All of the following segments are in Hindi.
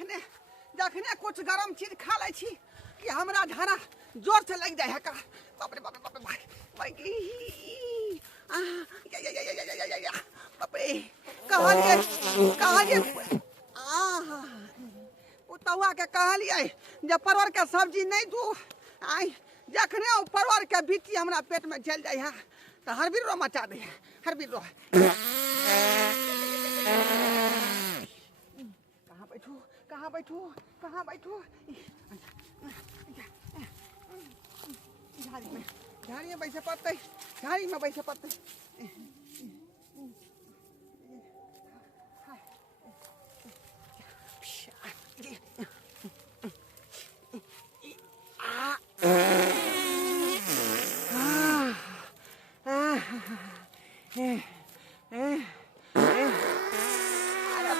जखने जखने कुछ गरम चीज खा लै छी कि हमरा झाड़ा जोर से लग जाए है का। बाप रे बाप रे बाप रे भाई बाप रे कहलिए पुतौआ के कहलिए जे परवर के सब्जी नहीं दू आई जखने परवर के बिट्टी हमरा पेट में चल जाए है तो हरबिर रो मचा दे हरबिर रो। कहाँ बैठू झाड़ी में बैसे पड़ते झाड़ी में बैसे पड़ते।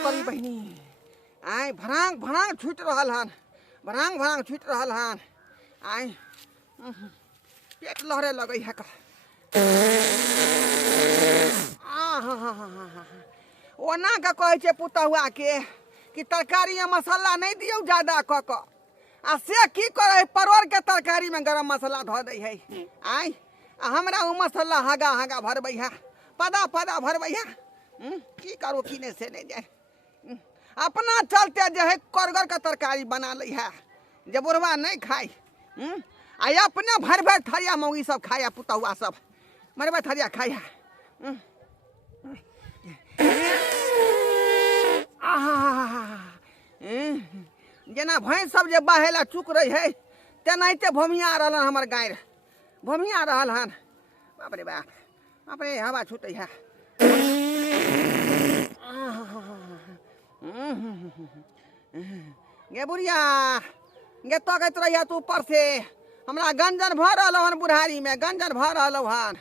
अरे बहनी आई भरांग भरांग छूट रहल हन भरांग भरांग छूट रहल हन आई पेट लहरे लगे है का। ओना के कहे छे पुतहुआ के कि तरकारी में मसाला नहीं दियो ज्यादा क के आ से की करे परवर के तरकारी में गरम मसाला धो दे है आई हमरा उ मसाला हगा हगा भरबै है पदा पदा भरबै है की करो की ने से नहीं जाए अपना चलते जो है करगर का तरकारी बना ली है जब बुढ़वा नहीं खाई आ अपने भर भर थरिया मौगी सब खाया पुतहुआ सब मरबे थरिया खाया। जेना भैंस सब जे बहेला चुक रही है तेनाहिते भोमिया रहल हमर गाय भोमिया रहल हन। बाप रे हवा छूटे है। गे बुढ़िया गे तकत रहिया तू ऊपर से हमरा गंजन भर रहल हन बुढ़ारी में गंजन भर रहल हन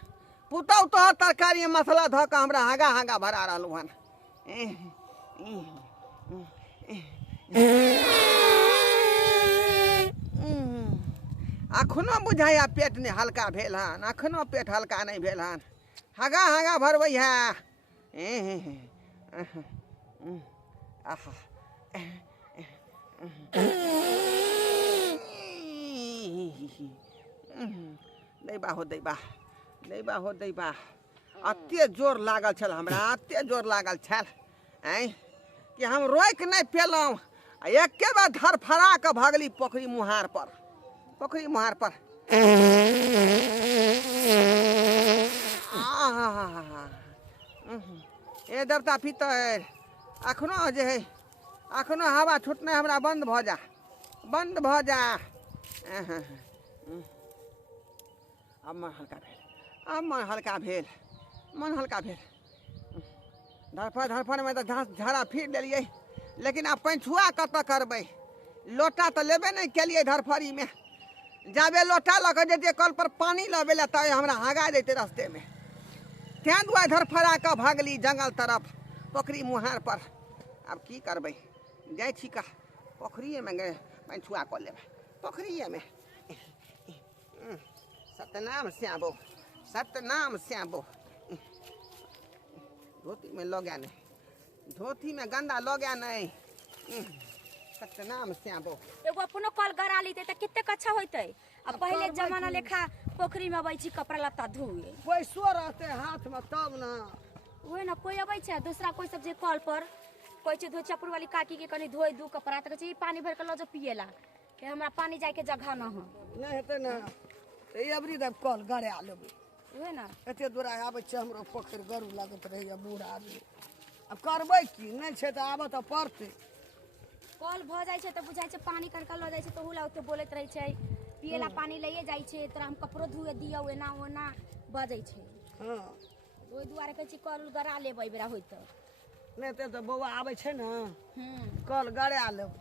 पुतौ तो तरकारी में मसाला धो के हमरा हागा हागा भरा रहल हन। अखनो बुझाया पेट ने हल्का भेल हन अखनो पेट हल्का नहीं भेल हन हागा हागा भरबै है। दैबा हो अते जोर लागल छल हमरा अते जोर लागल छल कि हम रोक नहीं पेलहुँ एके बार धरफड़ा के भगली पोखरी मुहार पर। ए देवता पितर अखनो जे है अखनो हवा छूटने हमरा बंद भ जा। अब मन हल्का भेल धरफड़ में तो झाड़ा फिर लेलिए लेकिन अब पैंछुआ कत करबै लोटा तो लेबे नहीं केलिए धरफड़ी में जाबे लोटा लग जेते कल पर पानी लबे ला तब हमरा हगा देते रास्ते में तें दुआ धरफड़ा के भागली जंगल तरफ पोखरी मुहार पर। अब की करबै जाए छी का पोखरिए में गए पैंछुआ को लेबै पोखरिए में। सतनाम श्याबो धोती में लगे नहीं धोती में गंदा लगे नहीं सतनाम श्याबो एगो अपनो कल गरा लीते त कितने अच्छा होते। अब पहले जमाना लेखा पोखरी में बैठी कपड़ा लत्ता धोए पैसो रहते हाथ में तब ना वही ना कोई अबै छे दूसरा कोई सब जे कल पर कोई छे धो चपुर वाली काकी के कनी धोई दू कपड़ा त कहै पानी भर के ल जो पिएला के हमरा पानी जाय के जगह न हो नहीं हेते ना ए अबरी दब कल गरे आ लेबै वही ना एते दूर आबै छे हमरो पोखर गरु लागत रहैया बूढ़ आदमी अब करबै की नहीं छे त आब त पड़ते कल भ जाय छे त बुझाय छे पानी कनका ल जाय छे त हुला ओते बोलत रहै छे पिएला पानी लइए जाय छे तोरा हम कपड़ो धुए दियौ एना ओना बजै छे। हां ओइ दुआरे कहै छी कल गरा लेबै बेरा होइत नहीं तो बउआ आबै छे ना कल गरे आ लेबै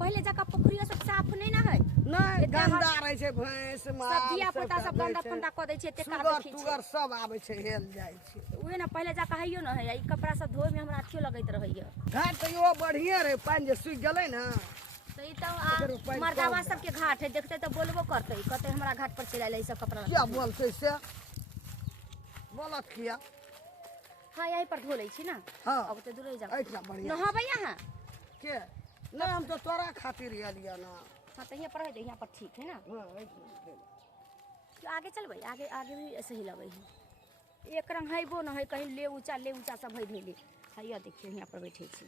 पहले जका पोखरिया सब साफ नहीं ना है नहीं गंदा रहे छे भैंस माल सब दिया पुता सब गंदा फंदा क दै छे ते का देखै छी सुगर सब आबै छे हेल जाय छे उहे ना पहले जका हइयो ना है ई कपड़ा सब धोए में हमरा अच्छो लगैत रहैया घाट तो यो बढ़िया रे पानी जे सूख गेलै ना तो ई तो मर्दावा सब के घाट है देखते तो बोलबो करते कहते हमरा घाट पर चला ले सब कपड़ा क्या बोलते से बोलत किया हां यहीं पर धो लै छी ना हां अब तो दूर जा इतना बढ़िया नहाबै यहां के नहीं हम तो तोरा खातिर लिया ना। हाँ तो यहाँ पर है, यहाँ पर ठीक है ना। तो आगे चलबै, आगे आगे भी ऐसे ही लगे है। एक रंग है वो न है, कहीं ले ऊँचा सब है धैले। हैया देखिए यहाँ पर बैठे छी।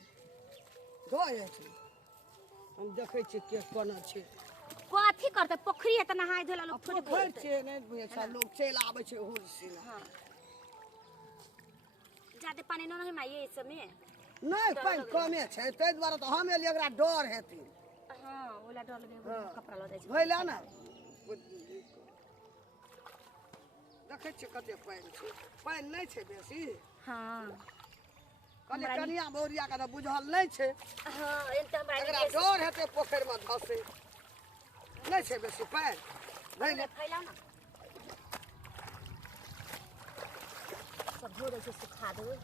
हम देखे छी के कोना छै। कथी करते, पोखरी है तो नहाय धोला लोग थोड़े पोखर छै नहीं बुझे छ, लोग चल आवे छै होल से। हां ज्यादा पानी न है माये इस समय। नहीं पानी कमे छै, तै द्वारा तो हम एलिए, एकरा डर हेतै। हां ओला डर लगे, कपड़ा ल जाय छै भइला ना। देखे छी कते पानी छै, पानी नहीं छै बेसी। हां कने कनिया बोरिया का बुझल नहीं छै। हां एन त हमरा एकरा डर हेतै पोखर में धसे। नहीं छै बेसी पानी। भइले फैला ना सब धो दे छै, सुखा देबै।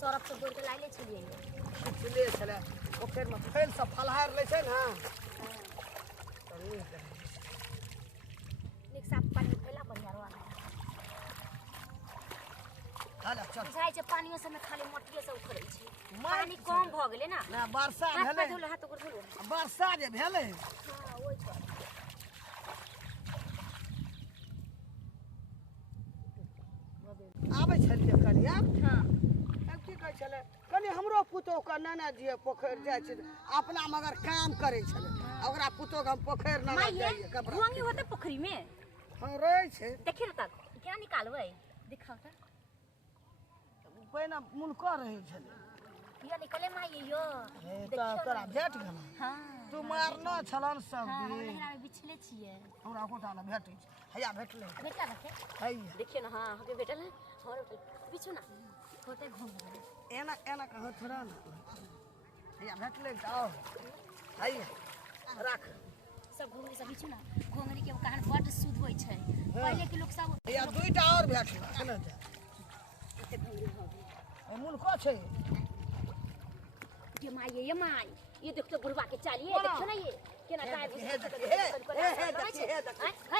सरफ से बोर के लाइले छलिए इसलिए चले पोखर में फैल सब फलहार ले छै ना। निक साफ पानी फैला बढ़िया रहा। चल चल बुझाइ छै पानियो से में खाली मटिए से उखड़ै छै। पानी कम भ गेलै ना। ना वर्षा हाथ भेलै, पे धोलो, हाथ ऊपर धोलो। वर्षा जे भेलै हां ओइ पर आबै छलिए कनिया। हां अब की कहै छले, कनी हमरो पुतोह के नाना जी पोखर जाय छै, अपना मगर काम करे छले। ओकरा पुतोह के हम पोखर नाना माये जाइए कपड़ा। भुंगी होते पोखरी में। हां रहे छै। देखिए ना तक क्या निकालबै, दिखाओ त। पहिने मुनका रहे छले। ये निकले माये यो। हे त तोरा भेट गेल। हां तू मारना छलन सब हां दिन। नहरा में बिछले छिए। हमरा कोटा ना भेटै छै। हैया भेटले बेटा रखे हैया। देखिए ना। हां हके बेटल है और बिछु ना छोटे घूम एना एना कह थोड़ा ना। हैया भेटले जाओ। हैया राख। सब घोंगरी सब बिछु ना। घोंगरी के कहां बड शुद्ध होय छै। पहले के लोग सब हैया दुईटा और भेटले केना जा। एते घोंगरी हो गई। ए मुनका छै। ये माई ये देखो गुरबा के चालिए, देखो ना ये केना गाय हे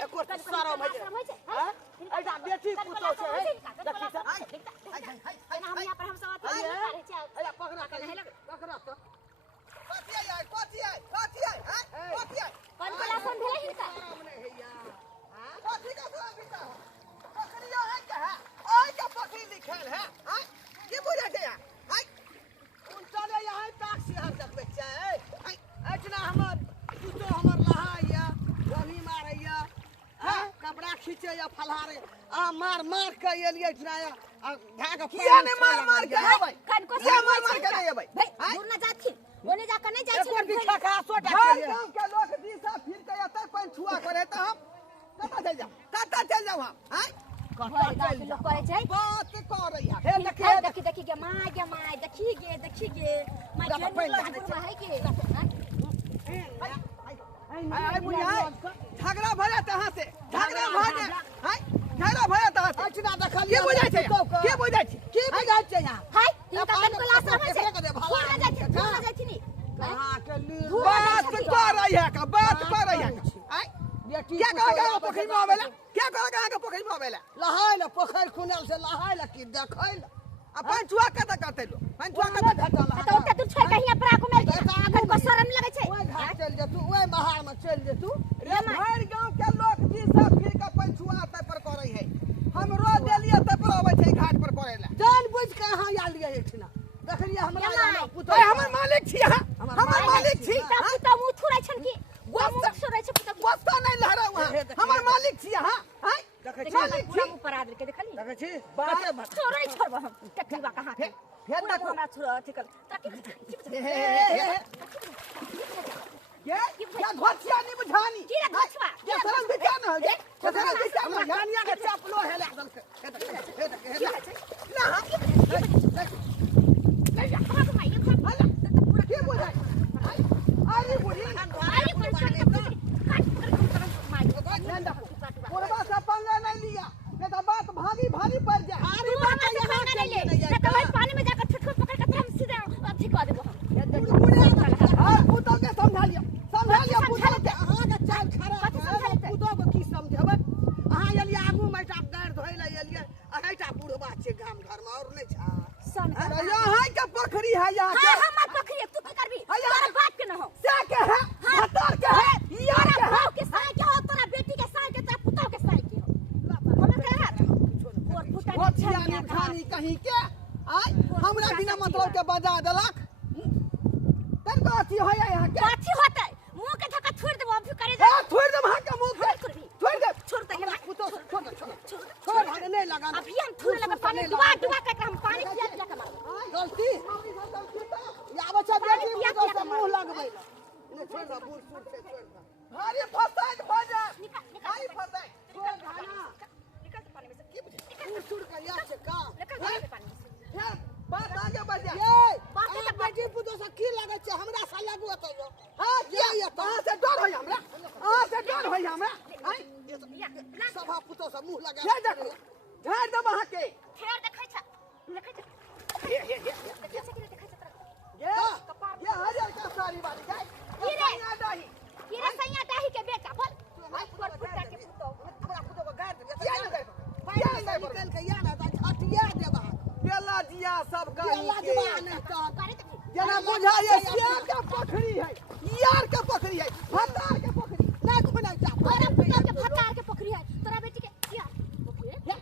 एको सारा भजे। हां ऐसा बेटी पुतो छै। देखि त केना हम यहां पर हम सब अथी करे छै। हैया पकड़ा के हेला पकड़ा त। कथि आय हैं कथि आय कौन कोला फोन भेले हिनका। सामने हैया हां कथि का सब बिता पकड़ियो है क्या है ओय का पकड़ी लिखल है। हां की बुझा छै हां उन चले यहां टैक्सी हर देखबे छै। एतना हमर पुतो हमर लहाइया गोली मारैया। हां कपड़ा खींचे या फलहारे आ मार मार के एलिए जनाया आ धागा किया ने मार के आबै कन को से मार के नहीं आबै। भाई दूर ना जाथि ओने जाकर नहीं जाय एको छी। दिखा का सोटा के गांव के लोग दिशा फिर के एत कोन छुआ करे त हम कता चल जाऊ हम। हां कता चल लोग करे छै बात करैया। हे देखी के माय देखी गे माय के गुरबा है के। आई बुढ़िया झगड़ा भ जात अहां से झगड़ा भ जात। हां झगड़ा भ जात अहां से अचना देखल के बुझाय छै के बुझाय छै यहां। हाय इनका कन को लाश रहे छै फोन ना जाय छी नी। हां के बात करैया का बात करैया। आई बेटी क्या कहा पोखरी में आवेला क्या कहा के पोखरी में आवेला लहाइला पोखर खुनल से लहाइला की देखैला अपन छुआ कत करते लो अपन छुआ कत घटल तो ओते दूर छोड़ कहिया पर आको में कन को शर्म लगे छै। ओए घाट चल जे तू ओए बहार में चल जे तू रे भर गांव के लोग जी सब फिर के अपन छुआ त पर करे है। हम रोज देलिए त पर आवे छै घाट पर करेला जान बुझ के हां या लिए एठना देखलिए हमरा पुतो हमर मालिक छी। हां हमर मालिक छी। पुतो मुंह थुरै छन की मुंह थुरै छै पुतो गोस्ता नहीं लहरा वहां हमर मालिक छी। हां हां देखे मालिक पूरा मुंह पर आदर के देखली देखे छी बाते बात छोड़ै छोड़ब हम टकलीबा कहां के फेर देखो हमरा छोड़ अथी कर ताकि ये क्या घोचिया नहीं बुझानी की रे घोचवा ये सरल बिचा न हो गे सरल बिचा न जानिया के चपलो हेला दल के ना ले जा कहां के माई के हला पूरा के बुझाई अरे बुढ़ी अरे पर काट कर माई पूरा सा पंगा नहीं लिया नहीं तो बात भारी भारी पड़ जाए। अरे बात यहां नहीं ले तो भाई पानी में जाकर ठुठुर पकड़ के हम सीधे अथी कर देबो हम। हां पुतो के समझा लियो पुतो के हां के चाल खराब पुतो को की समझबे अहां एलिए आगू मैटा गाड़ धोइला एलिए अहाटा बुढ़बा छै गाम घर में और नहीं छा सन का बजा देलक तन को अथी होय यहाँ के कथी होतै मुंह के धक्का छोड़ देबो अभी करे ए छोड़ दे वहां के मुंह के छोड़ दे छोड़ दे पुतो छोड़ भागे नहीं लगा अभी हम थूने लगा पानी डुबा के हम पानी पिया दिया के मार गलती या बच्चा बेटी पुतो से मुंह लगबै ने छोड़ दे बूढ़ सूट से छोड़ दे अरे फसाई भजा आई फसाई छोड़ धाना निकल से पानी में से की बूढ़ सूट का या से का निकल से पानी में से बात आगे बढ़ जा ए बेटी पुतो से की लागै छै हमरा से लागू होतै जो हां ये कहां से डर होय हमरा हां से डर होय हमरा आई सभा पुतो से मुंह लगा झाड़ दे वहां के फेर देखै छ ये देखै छ कि देखै छ ये हजार का सारी बात गाय की रे सैया दाही के बेटा बोल पर फुटा के पुतो हमरा पुतो को गाड़ दे या निकल के या ना हटिया देबा बेला जिया सब का बेला जबा नहीं तो करे त जना बुझाए शेर के पोखरी है यार के पोखरी है भंडार के पोखरी ना घुमना जा तोरा पुतो के फटार के पोखरी है तोरा बेटी के यार पोखरी या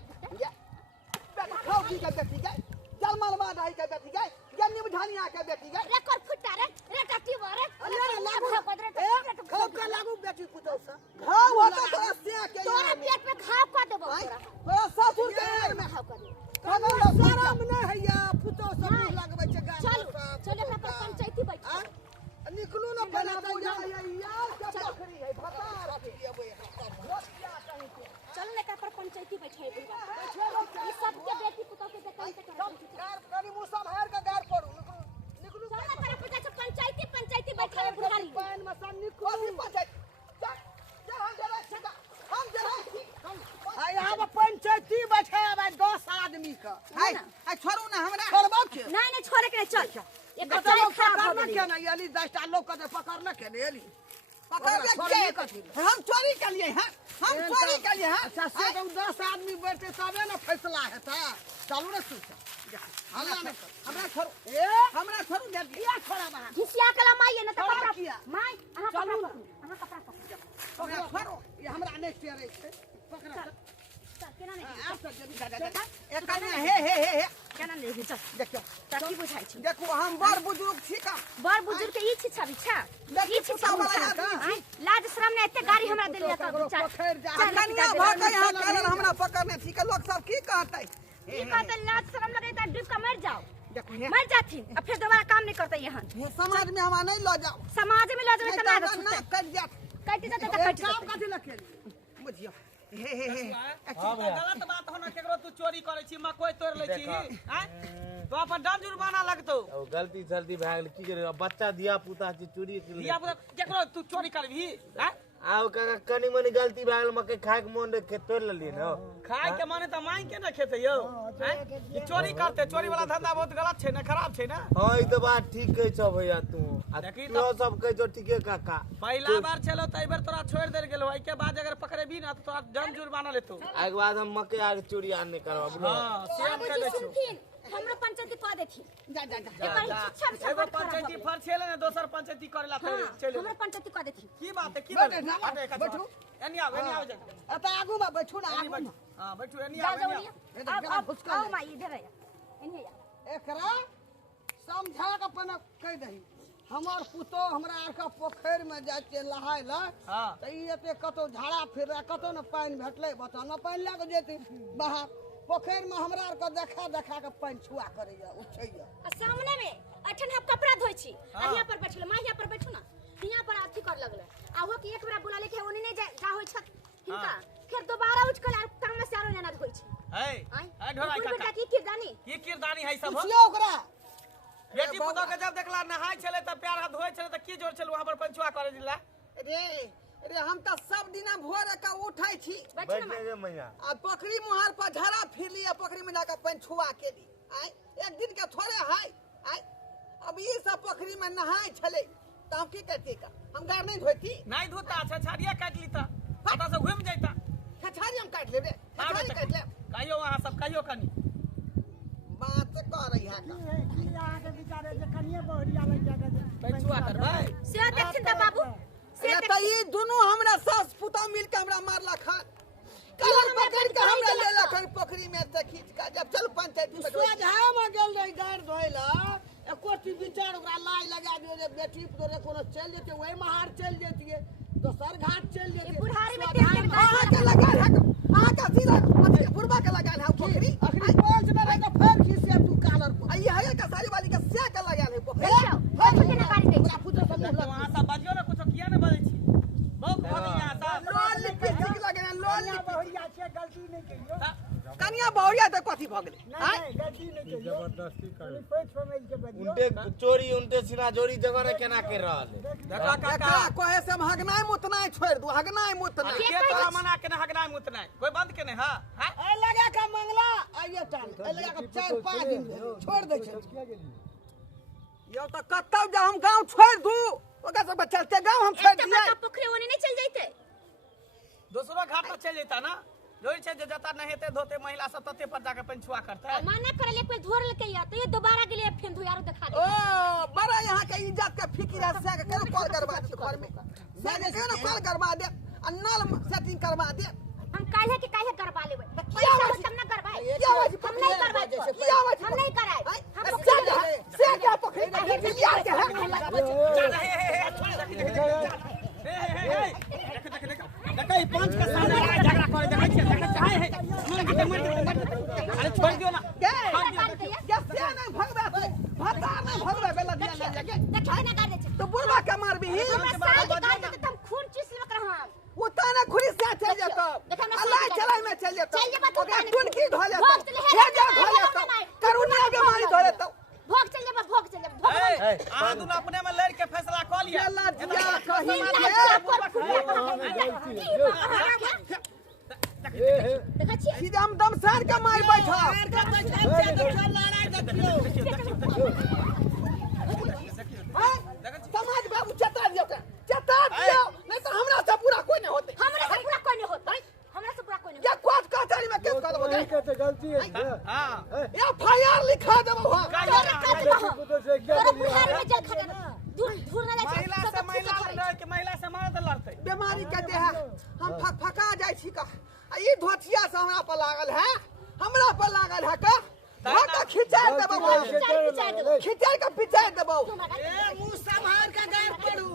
बेटा खाओ की के बेटी गई जलमल मादाई के बेटी गई गन्नी बुझानिया के बेटी गई रे कर फुटा रे टट्टी मारे अरे लागू पदरे खाओ का लागू बेटी पुतो से घाव होता तो से के तोरा पेट में घाव कर देबो तोरा ससुर के यार में घाव कर देबो कनो शरम नहीं है या पुतो से मुंह लगबै छै गाय चल एकरा पर पंचायती बैठ निकलू ना बना बुझा यार के पोखरी है भतार पिएबै चल एकरा पर पंचायती बैठे ई सब के बेटी पुतो के देखै त गार कनी मुंह संभार के गार पड़ू निकलू चल एकरा पर जा पंचायती बैठे बुढ़ारी पान में सब निकलू पंचायत हम जरा आ यहां पर पंचायती बैठे अब 10 आदमी का है आ छोड़ू ना हमरा छोड़बो के नहीं छोड़े के चल एक बच्चा लोग पकड़ना के ना यली 10 टा लोग के पकड़ना के ने यली पकड़ के हम चोरी के लिए हैं हम चोरी के लिए हैं अच्छा से तो 10 आदमी बैठे तबे ना फैसला हेता चलू ना सुन हल्ला नहीं हमरा छोड़ू दे दिया छोड़ा बा घिसिया के माई न त कपड़ा किया माई अहाँ कपड़ा पकड़ छोड़ो ये हमरा नहीं तेरे छै पकड़ा केना नहीं आप सब जल्दी एक कने हे केना नहीं चल देखो तकी बुझाई छी देखो हम बड़ बुजुर्ग छी का बड़ बुजुर्ग के ई छी छवि छा ई छी लाज शरम ने एते गाड़ी हमरा देलिया त पोखर जा कनिया भागे यहां कारण हमरा पकड़ने छी के लोग सब की कहतै ई कहते लाज शरम लगे त डूब के मर जाओ देखो मर जाथी अब फिर दोबारा काम नहीं करते यहाँ ये समाज में हमरा नहीं लो जाओ समाज में लो जाओ त ना ना कट जा कट जाते त कट काम काथे लखे बुझियो हे गलत बात हो ना केकरो तू चोरी करे छी मकोई तोड़ ले छी हैं तो अपन दंड जुर्माना लगतो गलती जल्दी भए गेल की करे बच्चा दिया पुता छी चोरी के दिया पुता केकरो तू चोरी करबी हैं आउ काका कनी मनी गलती भए गेल मके खाए के मन रे तोड़ लेलिए न खाए के माने त मांग के ना खेते यौ हैं ये चोरी करते चोरी वाला धंधा बहुत गलत छै ना खराब छै ना हां ई तो बात ठीक कह छ भैया तू देखी तो सब कह छ ठीके काका पहला बार चलो त एबर तोरा छोड़ देल गेलो एके बाद अगर पकड़ेबी ना त तोरा दंड जुर्माना लेतो आके बाद हम मके आर चोरी आर नहीं करबा हां सेम कर ले छो हमरो पंचायती क देखी जा एगो पंचायती फर छेले ने दोसर पंचायती करेला फेर चले हमरो पंचायती क देखी की बात है की बात बैठो एनी आओ जा अब आगू में बैठू ना आगू में हां बैठो एनी जा आओ जाओ अब माई इधर आ एनी आ एकरा समझा के अपन कह दही हमर पुतो हमरा आर के पोखर में जाय के नहाय ल हां त ई एते कतो झाड़ा फिर कतो न पानी भेटले बता न पानी लाग जेते बाहर पोखर में हमरा आर के देखा के पानी छुआ करैया उठैया आ सामने में अठन हम कपड़ा धोइ छी यहाँ पर बैठल मां यहाँ पर बैठू ना यहाँ पर अथी कर लगले आहो कि एक बार बुला ले के ओनी नहीं जा होय छ किनका फिर दोबारा उठ के काम में सारो लेना धोइ छी ए ढोलाई काका की किरदानी की किरदानी है सब पूछियो ओकरा बेटी पुतो के जब देखला नहाय छले त पैर हाथ धोय छले त की जोर छले वहां पर पंचुआ करे दिला रे हम त सब दिना भोर के उठै छी बैठ जे मैया आ पोखरी मुहार पर झाड़ा फिर लिया पोखरी में जाकर पानी छुआ के दी आय एक दिन के थोड़े है आय अब ये सब पोखरी में नहाय छले त हम की करती का हम गार नहीं धोती नहीं धोता छछाड़िया काट लीता पता से घूम जाता छछारी हम काट लेबे छछारी काट ले कहियो वहां सब कहियो कनी बात कर रही है की यहां के बेचारे जे कनिए बहरिया लग जाके पंचुआ करबै से देखथिन त बाबू से त ई दोनों हमरा सास पुता मिल के हमरा मारला खान कलर पकड़ के हमरा लेला खन पोखरी में से खींच के जब चल पंचायती में सोझा में गेल रही गार धोइला एको चीज विचार ओकरा लाई लगा दियो जे बेटी तोरे कोनो चल जेते वही महार चल जेतिए दोसर घाट चल जेतिए बुढ़ारी में तेल आहा के लगा है आहा का सीधा अथी बुरबा के लगा है पोखरी अखरी पांच में रह के फेर खीसे तू कालर पर आई है का सारी वाली का से के लगा है पोखरी मुझे ना गाड़ी दे पूरा पुत्र सब लगा वहां से बजियो ना कुछ किया ना बोलै छी बहुत भगल यहां से लोल लिपस्टिक लगे ना लोल बहुरिया छे गलती नहीं करियो कनिया बहुरिया त कथी भ गेलै नहीं गलती नहीं करियो जबरदस्ती करे पैठ समझ के बजियो उनटे चोरी उनटे सिना जोरी जगह केना कर रहल है देखा काका कहे से हगनाई मुतनाई छोड़ दू हगनाई मुतनाई के तोरा मना के ना हगनाई मुतनाई कोई बंद के नहीं हां ए लगा का मंगला आइए टाल ए लगा का 4-5 दिन छोड़ दे छै यो त कतौ जा हम गांव छोड़ दू ओका सब चलते गांव हम छोड़ दिए पोखरी ओने नहीं चल जाते दूसरा घाट पर चल जेता ना जोई छै जे जता नहेते धोते महिला सब तते पर जाके पंछुआ करते माना करे ले कोई धोर लेके या तो ये दोबारा के लिए फेन धुयारो दिखा दे ओ बड़ा यहाँ के इज्जत के फिक्र है से के कॉल करवा दे घर में से के ना कॉल करवा दे आ नल सेटिंग करवा दे हम काहे के काहे करवा लेबै पैसा हो तब ना करवाए हम नहीं करवाए हम नहीं कराए हम से क्या पोखरी का यार के है देखै पंच के सामने झगड़ा करे देखै छै देखै चाहे है अरे छोड़ दियो ना क्या से नहीं भगवे भतार नहीं भगवे बेला दिया ना जाके देखै ना कर दे छै तो बुरबा के मार भी हमरा साथ काट दे त हम खून चूस लेब कर हम उताने खुरी से चल जातो अल्लाह चलाई में चल जातो चल जेबा ओके टुनकी धो लेतो हे जा धो लेतो करुणा के मारी धो लेतो भोग चल जेबा भोग चल जेबा आ दुनु अपने में लड़ के फैसला क लिया अल्लाह दिया कही देखै छी सीधा हम दमसार के मार बैठा समाज बाबू चता दियो नहीं तो हमरा से पूरा कोई नहीं होते हमरा से पूरा कोई नहीं होता हमरा से पूरा कोई नहीं क्या कोर्ट कचहरी में केस कर दोगे कहते गलती है हां एफआईआर लिखा देबो हो तोरा बुढ़ारी में जल खा देना दूर दूर ना जाए महिला से महिला लड़ के महिला से मर्द लड़ते बीमारी कहते हैं हम फका जाय छी का ई धोतिया से हमरा पर लागल है हमरा पर लागल है का घाटा खिंचा देबो खिंचा के पिचा देबो ए मुंह संभाल के गार पड़ू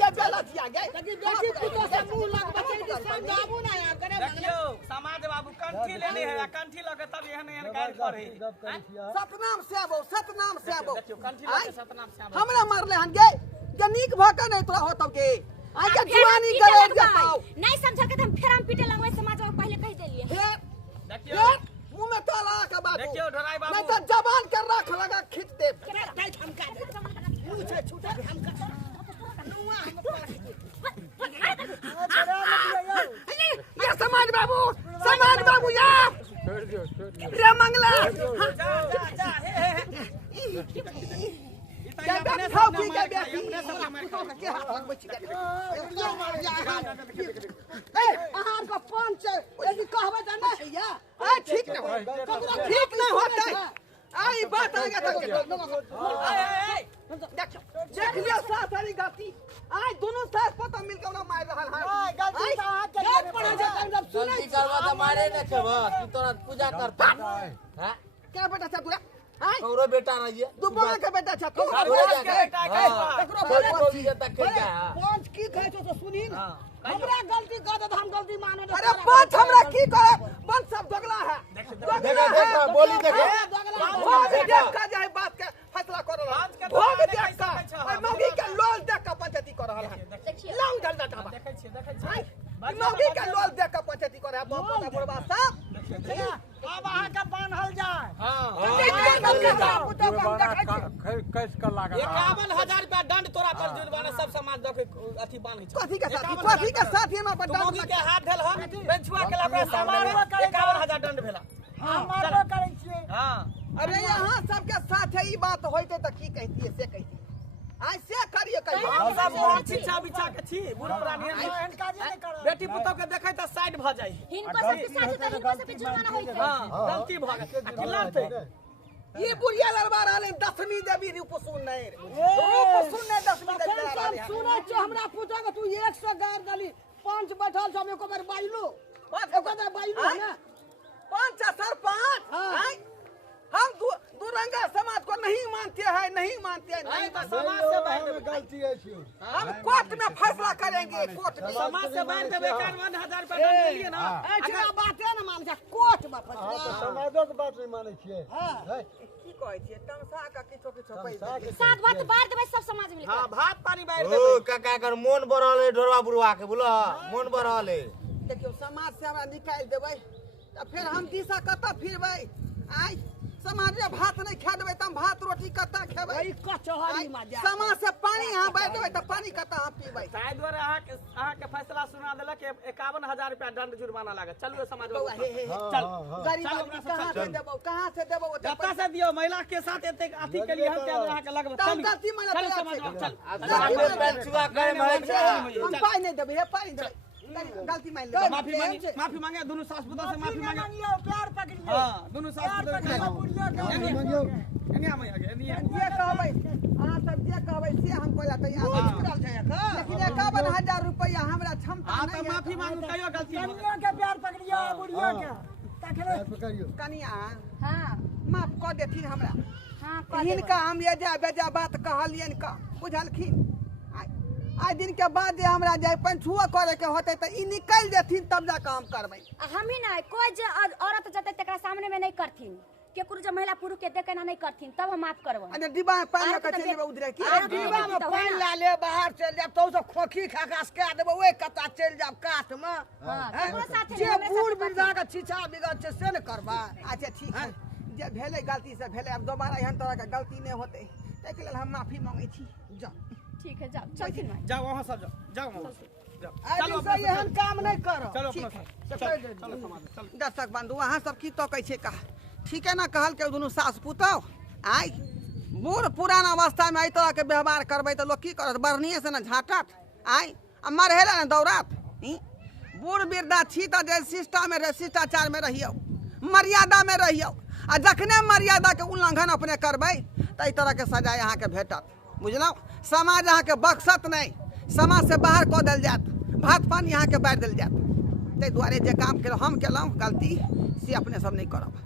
ये गलतिया गए बेटी पुतो से मुंह लगबे छै समझाबू ना यार करे देखियो समाज बाबू कंठी लेने है कंठी लगे तब एहन एहन गाल करे सतनाम से आबो देखियो कंठी लगे सतनाम से आबो हमरा मारले हन गे जनीक भका नहीं तोरा होतौ के आ के जुआनी करे जताओ नहीं समझल के हम फेर हम पीटे लगवे समाज में पहले कह देलिए देखियो मुंह में ताला का बाबू देखियो ढराई बाबू नहीं तो जबान कर रख लगा खींच दे ठमका दे मुंह से छूटा ठमका नुआ ये समाज बाबू यार रे मंगला जा क्या अपने खाओ पी के बेटी के हाथ लग बची ए आहार का पंच यदि कहबे त ना या ए ठीक ना होता आई बात आगे तक देख लियो साथ वाली गलती आई दोनों साथ पता मिल के ना मार रहल है गलती तो हाथ के पड़ा जे जब सुनै गलती करवा त मारे न छब तू तोरा पूजा करता हां क्या बेटा छ तोरा आई कौरो बेटा रहिए दुबरा के बेटा छ तू पंच की कहै छौ तो सुनी ना हमरा गलती कर दे हम गलती माने अरे पंच हमरा की करे पंच सब दोगला है देखा बोली देखा भोग देख का जाए बात के फैसला कर रहा भोग देख का और मौगी के लोल देख का पंचायती कर रहा है लाऊ जल जाता देखै छी मौगी के लोल देख का पंचायती कर रहा है बहुत बड़ा साहब अब आहा का बांधल जाए कैस का लागत 51,000 रुपया दंड तोरा पर जुर्माना सब समाज दके अथी बांधै छै कथी के साथ ये में अपन मौगी के हाथ धल ह बेंचुआ के लगा सामान 51,000 दंड भेला हम मारबो करै छियै हां अरे यहाँ सबके साथ है ई बात होइते त की कहतिए से कहतिए आई से करिए कहिए हम सब बहुत शिक्षा बिछा के छी बूढ़ पुरानी एहन काजे नहीं करब बेटी पुतौ के देखै त साइड भ जाई हिनको सबके साथ त हिनको सबके जुर्माना होई छै हां गलती भ गेल खिलाते ये बुढ़िया लड़वा रहले 10वीं देवी रूपसुन नहीं रूपसुन ने 10वीं देवी रहले सुनै छ हमरा पूछो के तू 100 गार दली पंच बैठल छ एको बार बाइलो एको बार बाइलो ना 5 सरपंच हाँ। आई हम दुरंगा समाज को नहीं मानते हैं, नहीं मानते हैं, नहीं तो मानते। समाज से बाहर देबे। गलती है छी हम कोर्ट में फैसला करेंगे, कोर्ट में। समाज से बाहर देबे 51,000 रुपया दंड ले लिए ना। एकरा बाते न मान जा कोर्ट में हां फसला तो समाजो के बात नहीं माने छियै हैं? की कहै छियै तमसा का किछो किछो तमसा के सात बात बार देबै सब समाज मिल हां के भात पानी बाहर ओ देबे। काका कर मन बढ़ल है ढोरवा बुढ़वा के बोलो मन बढ़ल है। देखियो समाज से हमरा निकाल देबै त फिर हम दिशा कतऽ फिरबै? आइ समाज में भात नहीं खा देबै त हम भात रोटी कतऽ खेबै? वही कचहरी में जा समाज से पानी यहाँ बांट देबै त पानी कतऽ हम पीबै? ताहि दुआरे अहाँके फैसला सुना देलक कि 51,000 रुपया दंड जुर्माना लागत। चलू समाज बौआ, हे, हे, हे। चल गरीब चल, आदमी चल, कहाँ से देबौ, कहाँ से देबौ? ओते कतऽ से दियो महिला के साथ एते अथी के लिए हम क्या अहाँके लगबे। तब चल गलती माने चल तैयार समाज छै। चल पेंचुआ करे में हम पाई नहीं देबै, हे पाई देबै। गलती मान ले। माफी मांगे दोनों सास पुतोह से माफी मांगे। मांगियो प्यार पकड़ियो हां दोनों सास पुतोह के मांगियो एनिया में आगे एनिया जे कहबै अहाँ सब जे कहबै से हम कोला तैयार छी। लेकिन 51,000 रुपया हमरा क्षमता हां नहीं तो है। माफी मांगू कहियो गलती हो। कनिया के प्यार पकड़ियो बुढ़िया के तखने पकड़ियो कनिया हां माफ कऽ देथिन हमरा। हां कह देबै। हिनका हम एजा बेजा बात कहलियन का बुझलखिन। आइ दिन के बाद जे हमरा जे पंचुआ करे के होते त ई निकल जेथिन तब जाके हम करबै। हम ही नहीं कोई जे औरत जते तकरा सामने में नहीं करथिन केकरो जे महिला पुरुष के देखे ना नहीं करथिन तब हम माफ करबै। अरे डिब्बा में पानी आर के तो चल जेबै उधरे की? आर डिब्बा में पानी ला ले बाहर चल जाब तो से खोखी खा घास के देबो ओए कता चल जाब काट में हां हैं? केकरो साथे जे नहीं, हमरे बूढ़ साथे वृद्धा के छिछा बिगड़ छै से न करबा। अच्छा ठीक है, जे भेलै गलती से भेलै, अब दोबारा एहन तरह के गलती नहीं होते। ताहि लेल हम माफी मांगै छी। जाओ ठीक है जाओ चलथिन भाई। जाओ वहां सब जाओ वहां जाओ। आदमी से एहन काम नहीं करो। चलो ठीक अपना है। चलो समाज चल। दर्शक बंधु अहाँ सब की तकै छै का? ठीक है ना कहल के दुनू सास पुतौह आइ बूढ़ पुरान अवस्था में एहि तरह के व्यवहार करबै तो लोग की करत? बढ़निए से ना झाँटत आइ आ मरहेला ना दौड़त। बूढ़ वृद्धा छी तो जे शिष्टाचार में रहियो, मर्यादा में रहियो। आ जखने मर्यादा के उल्लंघन अपने करबै तो एहि तरह के सजाए अहाँ के भेटत। बुझलहुँ? समाज अहाँ के बख्शत नहीं, समाज से बाहर कऽ देल जायत, भात पानी अहाँ के बाँटि देल जायत। ताहि दुआरे जे काम केलहुँ हम केलहुँ गलती से अपने सब नहीं करब।